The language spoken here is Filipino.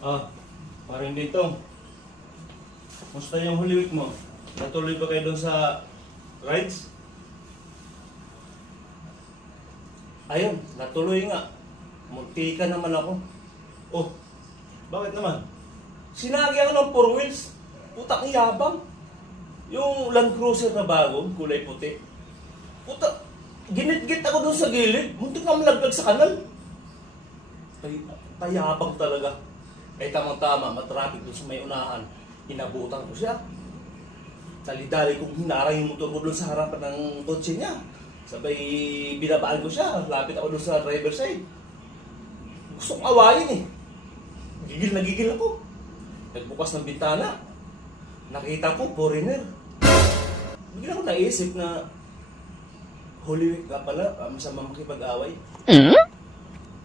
Parang dito. Musta yung Holy Week mo? Natuloy ba kayo doon sa rides? Ayun, natuloy nga. Munti ka naman ako. Oh, bakit naman? Sinagi ako ng 4 wheels. Putak yabang. Yung Land Cruiser na bago, kulay puti. Putak, ginit-git ako doon sa gilid. Muntik na malaglag sa kanal. Tayabang talaga. Eh tamang-tama, matraffic doon sa may unahan. Inabutan ko siya. Dali-dali kong hinarang yung motor ko doon sa harapan ng kotse niya. Sabay binabaan ko siya. Lapit ako doon sa driver side. Gusto kong awayin eh. Gigil na gigil ako. Nagbukas ng bintana. Nakita ko, foreigner. Bigla ko naisip na Holy Week ka pala, masama makipag-away.